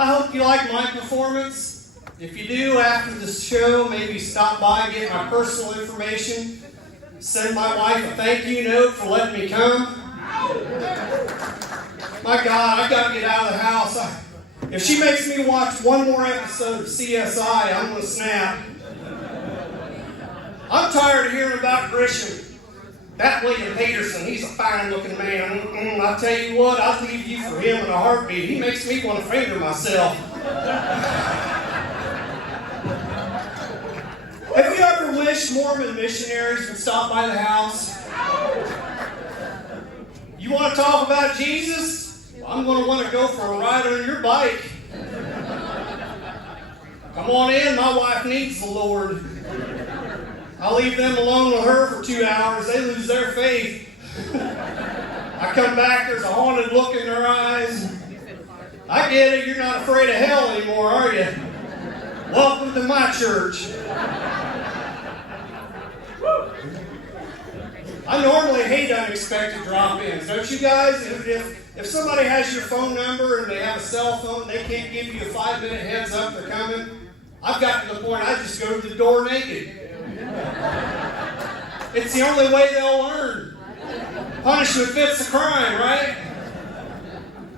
I hope you like my performance. If you do, after the show, maybe stop by, get my personal information, send my wife a thank you note for letting me come. My God, I've got to get out of the house. If she makes me watch one more episode of CSI, I'm going to snap. I'm tired of hearing about Grisham. That William Peterson, he's a fine-looking man. I tell you what, I'll leave you for him in a heartbeat. He makes me want to finger myself. Have you ever wished Mormon missionaries would stop by the house? You want to talk about Jesus? Well, I'm going to want to go for a ride on your bike. Come on in, my wife needs the Lord. I'll leave them alone with her for 2 hours. They lose their faith. I come back, there's a haunted look in their eyes. I get it, you're not afraid of hell anymore, are you? Welcome to my church. I normally hate unexpected drop-ins, don't you guys? If somebody has your phone number and they have a cell phone, they can't give you a 5-minute heads up they're coming. I've gotten to the point I just go to the door naked. It's the only way they'll learn. Punishment fits the crime, right?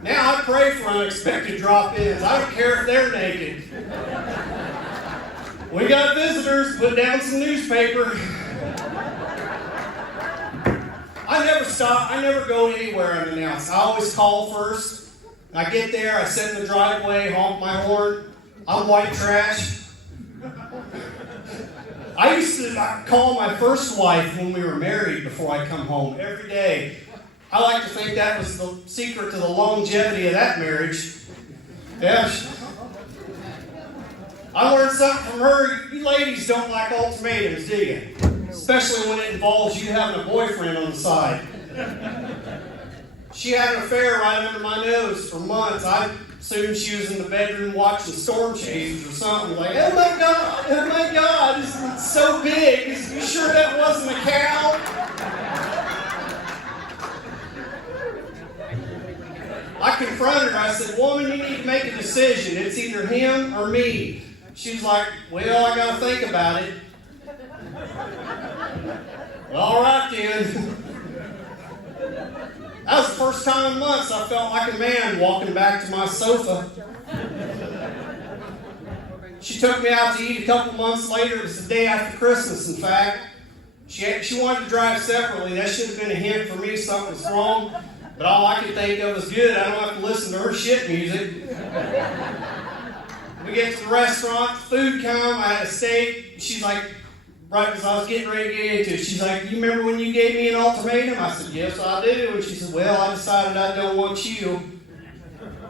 Now I pray for unexpected drop-ins. I don't care if they're naked. We got visitors, put down some newspaper. I never stop, I never go anywhere unannounced. I always call first. I get there, I sit in the driveway, honk my horn. I'm white trash. I used to call my first wife when we were married before I come home every day. I like to think that was the secret to the longevity of that marriage. Yeah. I learned something from her. You ladies don't like ultimatums, do you? Especially when it involves you having a boyfriend on the side. She had an affair right under my nose for months. I assumed she was in the bedroom watching Storm Chasers or something. Like, oh my God, this is so big. You sure that wasn't a cow? I confronted her. I said, woman, you need to make a decision. It's either him or me. She's like, well, I got to think about it. Well, all right then. That was the first time in months I felt like a man walking back to my sofa. She took me out to eat a couple months later. It was the day after Christmas, in fact. She wanted to drive separately. That should have been a hint for me something was wrong. But all I could think of was good. I don't have to listen to her shit music. We get to the restaurant, food come, I had a steak. She's like, right as I was getting ready to get into it, she's like, you remember when you gave me an ultimatum? I said, yes, I do. And she said, well, I decided I don't want you.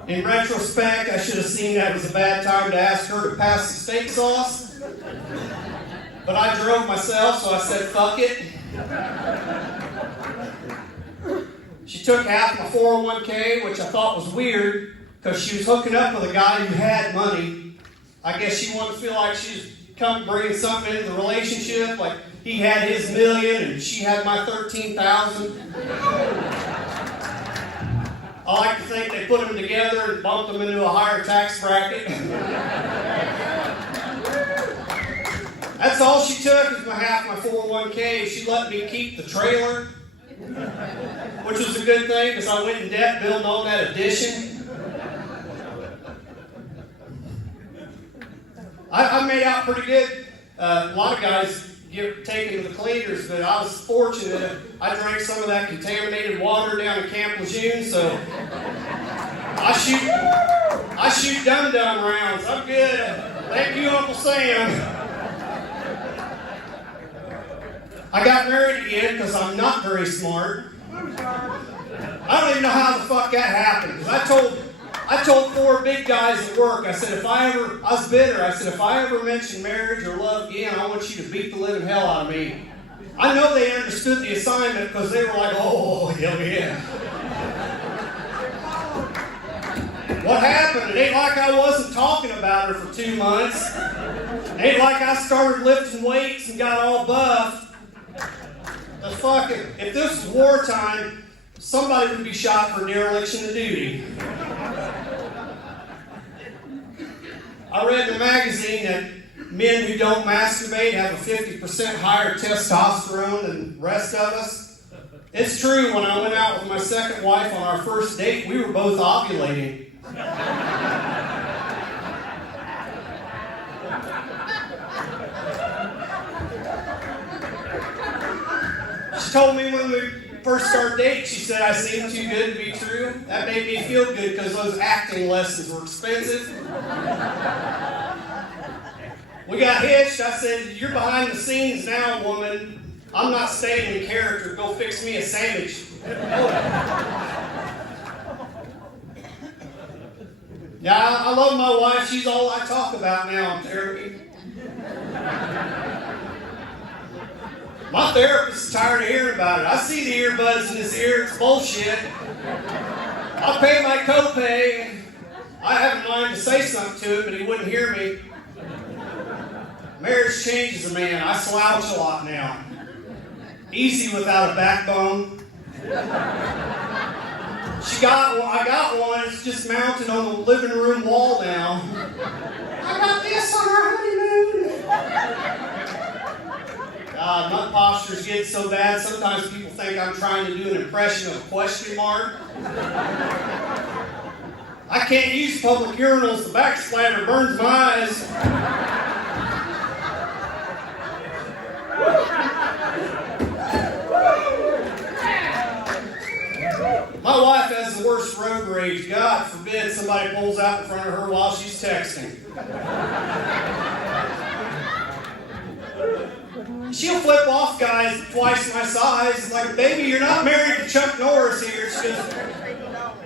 In retrospect, I should have seen that was a bad time to ask her to pass the steak sauce. But I drove myself, so I said, fuck it. She took half my 401k, which I thought was weird, because she was hooking up with a guy who had money. I guess she wanted to feel like she was bringing something into the relationship, like he had his $1 million and she had my $13,000. I like to think they put them together and bumped them into a higher tax bracket. That's all she took is half my 401k. She let me keep the trailer, which was a good thing because I went in debt building on that addition. I made out pretty good. A lot of guys get taken to the cleaners, but I was fortunate. I drank some of that contaminated water down in Camp Lejeune, so I shoot dum-dum rounds. I'm good. Thank you, Uncle Sam. I got married again because I'm not very smart. I don't even know how the fuck that happened. Because I told 4 big guys at work, I said, I was bitter. I said, if I ever mention marriage or love again, I want you to beat the living hell out of me. I know they understood the assignment because they were like, oh, hell yeah. What happened? It ain't like I wasn't talking about her for 2 months. It ain't like I started lifting weights and got all buff. If this was wartime, somebody would be shot for dereliction of duty. I read in the magazine that men who don't masturbate have a 50% higher testosterone than the rest of us. It's true. When I went out with my second wife on our first date, we were both ovulating. She told me when we first started dating, she said I seemed too good to be true. That made me feel good because those acting lessons were expensive. We got hitched. I said, "You're behind the scenes now, woman. I'm not staying in character. Go fix me a sandwich." Yeah, I love my wife. She's all I talk about now in therapy. My therapist is tired of hearing about it. I see the earbuds in his ear. It's bullshit. I pay my copay. I have in mind to say something to it, but he wouldn't hear me. Marriage changes a man. I slouch a lot now. Easy without a backbone. I got one. It's just mounted on the living room wall now. I got this on our honeymoon. My posture's getting so bad, sometimes people think I'm trying to do an impression of a question mark. I can't use public urinals. The back splatter burns my eyes. My wife has the worst road rage. God forbid somebody pulls out in front of her while she's texting. She'll flip off guys twice my size. Like, "Baby, you're not married to Chuck Norris here." She goes,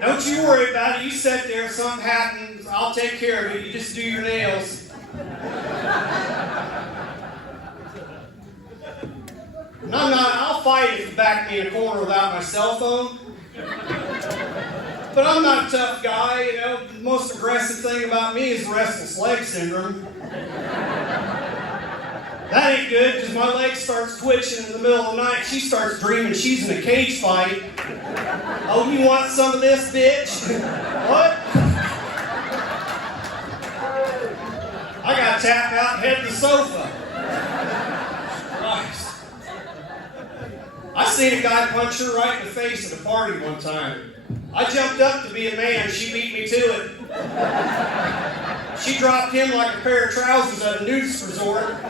"Don't you worry about it. You sit there. If something happens, I'll take care of it. You just do your nails." And I'll fight if you back me in a corner without my cell phone. But I'm not a tough guy, you know. The most aggressive thing about me is restless leg syndrome. That ain't good, because my leg starts twitching in the middle of the night. She starts dreaming she's in a cage fight. "Oh, you want some of this, bitch?" What? I gotta tap out and head to the sofa. Christ. I seen a guy punch her right in the face at a party one time. I jumped up to be a man. She beat me to it. She dropped him like a pair of trousers at a nudist resort.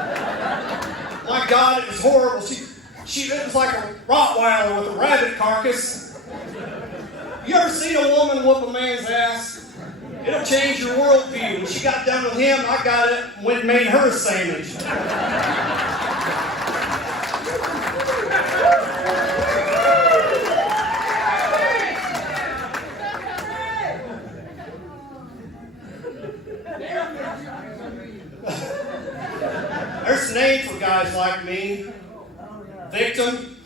My God, it was horrible. It was like a Rottweiler with a rabbit carcass. You ever seen a woman whoop a man's ass? It'll change your worldview. When she got done with him, I got it and went and made her a sandwich. There's a name for guys like me. Victim.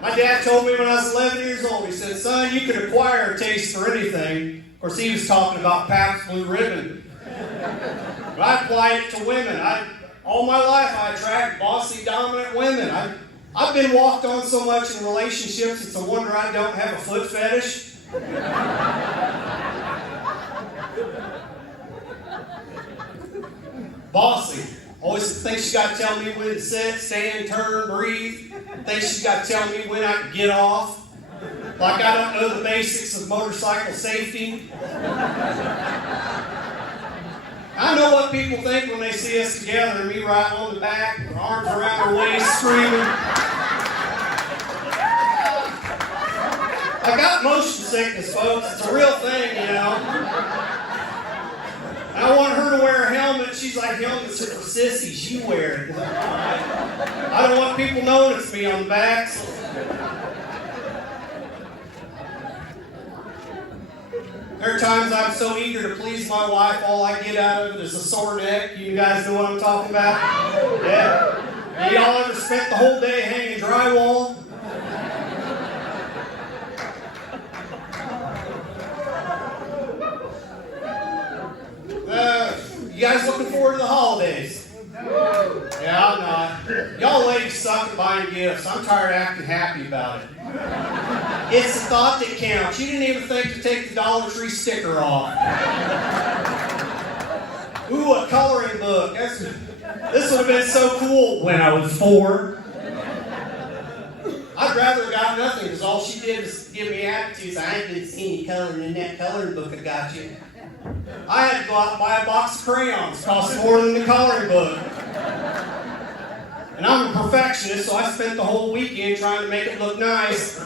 My dad told me when I was 11 years old, he said, "Son, you can acquire a taste for anything." Of course, he was talking about Pabst Blue Ribbon. But I applied it to women. All my life, I attract bossy, dominant women. I've been walked on so much in relationships, it's a wonder I don't have a foot fetish. Bossy. Always thinks she's got to tell me when to sit, stand, turn, breathe. Thinks she's got to tell me when I can get off. Like I don't know the basics of motorcycle safety. I know what people think when they see us together and me right on the back, arms around her waist, screaming. I got motion sickness, folks. It's a real thing, you know. I want her to wear a helmet. She's like, "Helmets are for sissies. You wear it." I don't want people knowing it's me on the back. So. There are times I'm so eager to please my wife, all I get out of it is a sore neck. You guys know what I'm talking about? Yeah. Y'all ever spent the whole day hanging drywall? You guys looking forward to the holidays? Yeah, I'm not. Y'all ladies suck at buying gifts. I'm tired of acting happy about it. It's thought that counts. You didn't even think to take the Dollar Tree sticker off. Ooh, a coloring book. This would have been so cool when I was 4. I'd rather have got nothing, because all she did was give me attitudes. I ain't been seeing you coloring in that coloring book I got you. I had to go out and buy a box of crayons. It cost more than the coloring book. And I'm a perfectionist, so I spent the whole weekend trying to make it look nice.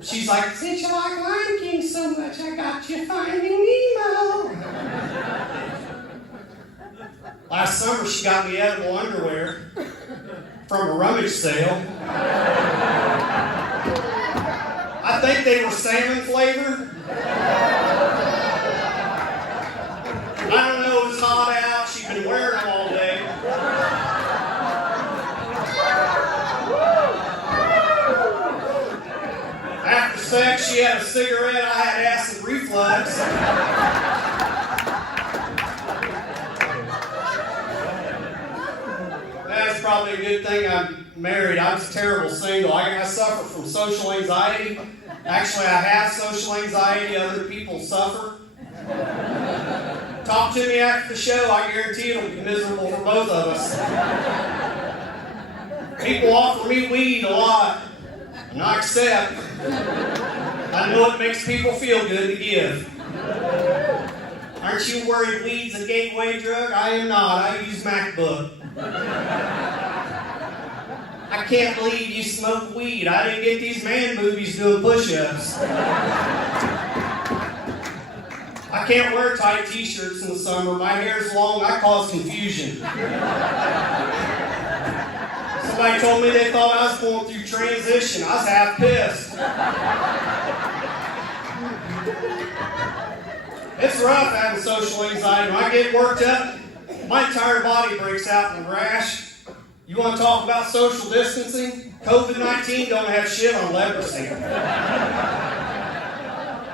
She's like, since you like Lion King so much, I got you Finding Nemo. Last summer, she got me edible underwear from a rummage sale. I think they were salmon flavored. I don't know, it was hot out. She'd been wearing them all day. After sex, she had a cigarette. I had acid reflux. That's probably a good thing I'm married. I was terrible single. I suffer from social anxiety. Actually, I have social anxiety. Other people suffer. Talk to me after the show. I guarantee it'll be miserable for both of us. People offer me weed a lot, and I accept. I know it makes people feel good to give. Aren't you worried weed's a gateway drug? I am not. I use MacBook. I can't believe you smoke weed. I didn't get these man boobies doing push-ups. I can't wear tight t-shirts in the summer. My hair's long. I cause confusion. Somebody told me they thought I was going through transition. I was half pissed. It's rough having social anxiety. When I get worked up, my entire body breaks out in a rash. You want to talk about social distancing? COVID-19 don't have shit on leprosy.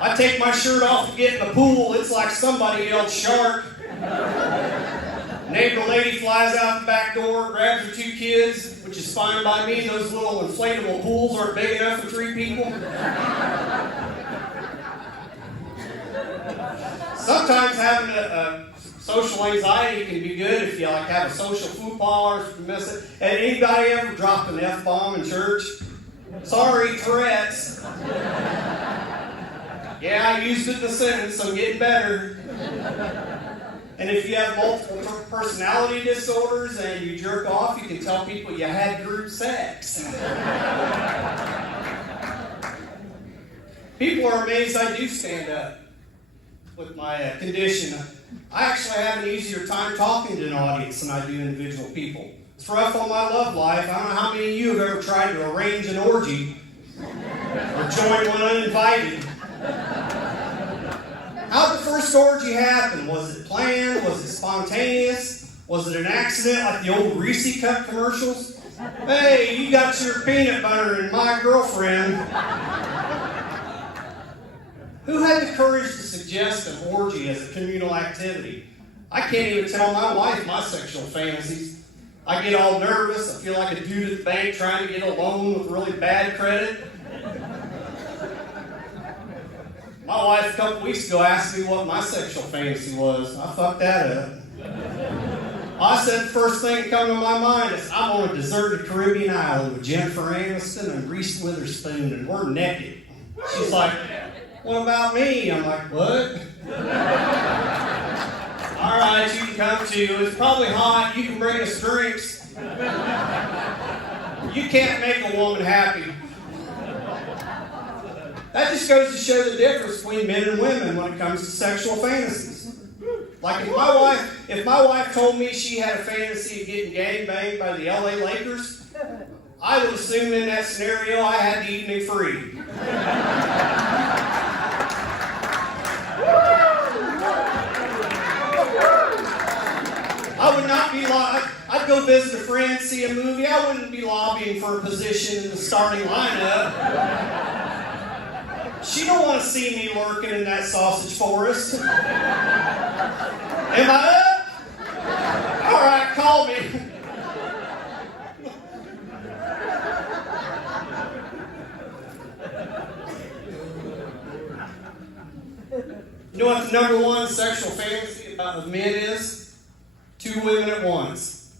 I take my shirt off to get in the pool. It's like somebody yelled shark. Neighbor lady flies out the back door, grabs her 2 kids, which is fine by me. Those little inflatable pools aren't big enough for 3 people. Sometimes having a social anxiety can be good if you have a social faux pas or if you miss it. And anybody ever dropped an F-bomb in church? Sorry, Tourette's. Yeah, I used it in the sentence, I'm getting better. And if you have multiple personality disorders and you jerk off, you can tell people you had group sex. People are amazed I do stand up with my condition. I actually have an easier time talking to an audience than I do individual people. It's rough on my love life. I don't know how many of you have ever tried to arrange an orgy or join one uninvited. How'd the first orgy happen? Was it planned? Was it spontaneous? Was it an accident like the old Reese Cup commercials? Hey, you got your peanut butter and my girlfriend. Who had the courage to suggest an orgy as a communal activity? I can't even tell my wife my sexual fantasies. I get all nervous. I feel like a dude at the bank trying to get a loan with really bad credit. My wife a couple weeks ago asked me what my sexual fantasy was. I fucked that up. I said the first thing that come to my mind is I'm on a deserted Caribbean island with Jennifer Aniston and Reese Witherspoon and we're naked. She's like, what about me? I'm like, what? All right, you can come too. It's probably hot. You can bring us drinks. You can't make a woman happy. That just goes to show the difference between men and women when it comes to sexual fantasies. Like if my wife told me she had a fantasy of getting gangbanged by the LA Lakers, I would assume in that scenario I had the evening free. I would not be I'd go visit a friend, see a movie. I wouldn't be lobbying for a position in the starting lineup. She don't want to see me lurking in that sausage forest. Am I up? All right, call me. You know what the number one sexual fantasy of men is? 2 women at once.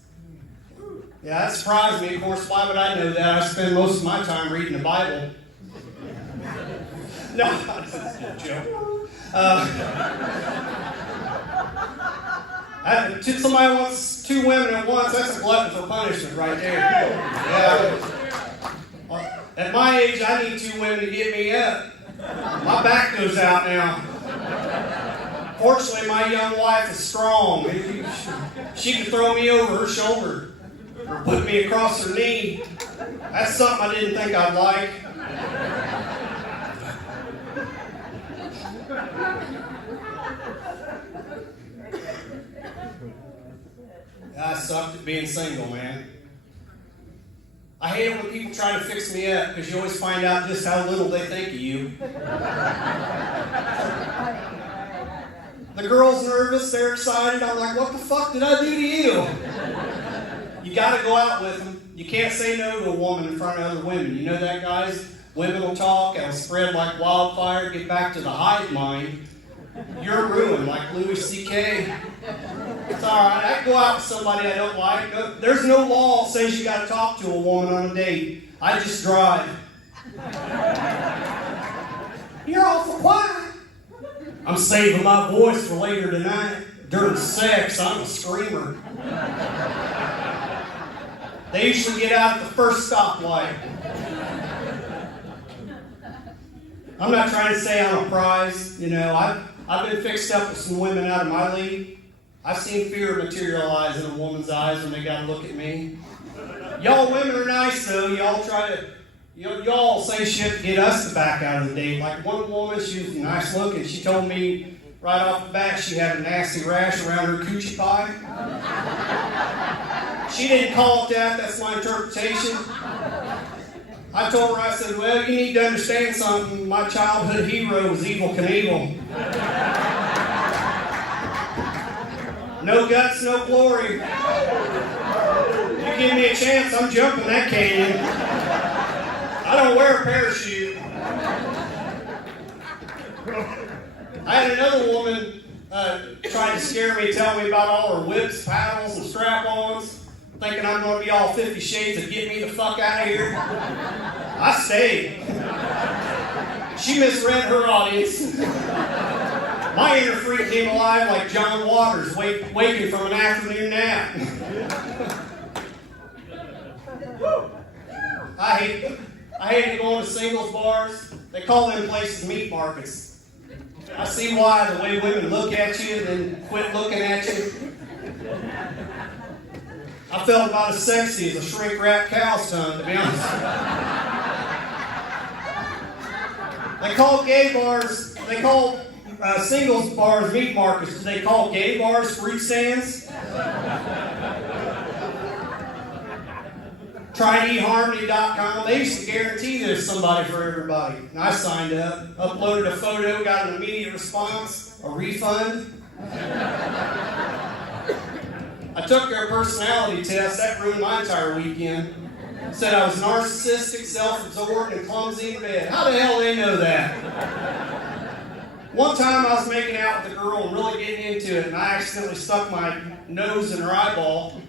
Yeah, that surprised me. Of course, why would I know that? I spend most of my time reading the Bible. No, that's a joke. Somebody wants 2 women at once, that's a glutton for punishment right there. Yeah. At my age, I need 2 women to get me up. My back goes out now. Fortunately, my young wife is strong. She can throw me over her shoulder or put me across her knee. That's something I didn't think I'd like. I sucked at being single, man. I hate it when people try to fix me up because you always find out just how little they think of you. The girl's nervous, they're excited. I'm like, what the fuck did I do to you? You gotta go out with them. You can't say no to a woman in front of other women. You know that, guys? Women will talk, it'll spread like wildfire, get back to the hive mind. You're ruined, like Louis C.K. It's alright, I can go out with somebody I don't like. No, there's no law that says you gotta talk to a woman on a date. I just drive. You're awful quiet. I'm saving my voice for later tonight. During sex, I'm a screamer. They usually get out at the first stoplight. I'm not trying to say I'm a prize. You know, I've been fixed up with some women out of my league. I've seen fear materialize in a woman's eyes when they got to look at me. Y'all women are nice, though. Y'all try to, y'all say shit to get us to back out of the date. Like one woman, she was nice looking. She told me right off the bat she had a nasty rash around her coochie pie. She didn't call it that. That's my interpretation. I told her, I said, well, you need to understand something. My childhood hero was Evel Knievel. No guts, no glory. You give me a chance, I'm jumping that canyon. I don't wear a parachute. I had another woman trying to scare me, tell me about all her whips, paddles, and strap-ons, thinking I'm going to be all 50 Shades of get me the fuck out of here. I stayed. She misread her audience. My inner freak came alive like John Waters waking from an afternoon nap. I hate going to singles bars. They call them places meat markets. I see why, the way women look at you and then quit looking at you. I felt about as sexy as a shrink-wrapped cow's tongue, to be honest. They call gay bars, they call singles bars meat markets. Do they call gay bars fruit stands? TryToEatHarmony.com. They used to guarantee there's somebody for everybody. And I signed up, uploaded a photo, got an immediate response, a refund. I took their personality test. That ruined my entire weekend. Said I was narcissistic, self-absorbed, and clumsy in bed. How the hell do they know that? One time I was making out with a girl and really getting into it, and I accidentally stuck my nose in her eyeball.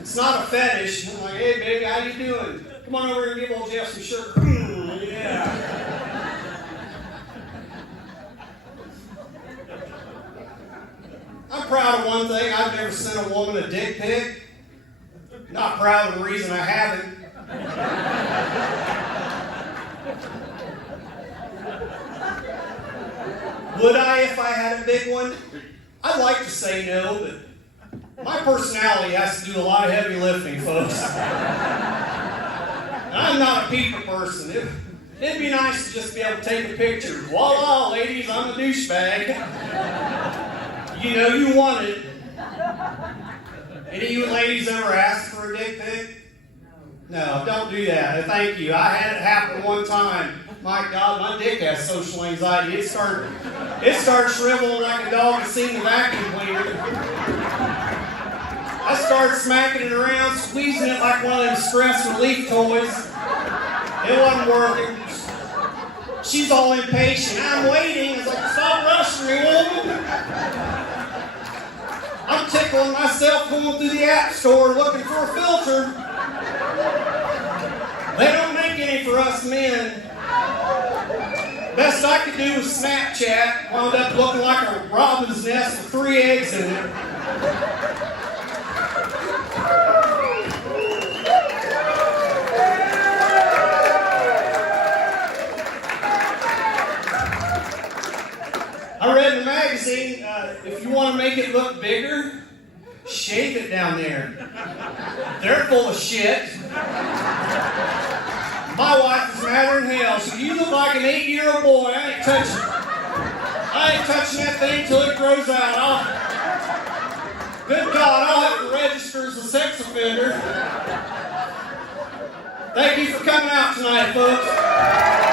It's not a fetish. I'm like, hey, baby, how you doing? Come on over here and give old Jeff some sugar. Yeah. I'm proud of one thing. I've never sent a woman a dick pic. Not proud of the reason I haven't. Would I if I had a big one? I'd like to say no, but my personality has to do a lot of heavy lifting, folks. And I'm not a people person. It'd be nice to just be able to take a picture. Voila, ladies, I'm a douchebag. You know you want it. Any of you ladies ever asked for a dick pic? No, don't do that. Thank you. I had it happen one time. My God, my dick has social anxiety. It started shriveling like a dog that's seen the vacuum cleaner. I started smacking it around, squeezing it like one of them stress relief toys. It wasn't working. She's all impatient. I'm waiting. It's like, stop rushing me. I'm tickling myself going through the app store looking for a filter. They don't make any for us men. Best I could do was Snapchat. Wound up looking like a robin's nest with 3 eggs in it. I read in the magazine, if you want to make it look bigger, shave it down there. They're full of shit. My wife is madder than hell. She said, you look like an 8-year-old boy. I ain't touching that thing till it grows out. Good God, I'll have to register as a sex offender. Thank you for coming out tonight, folks.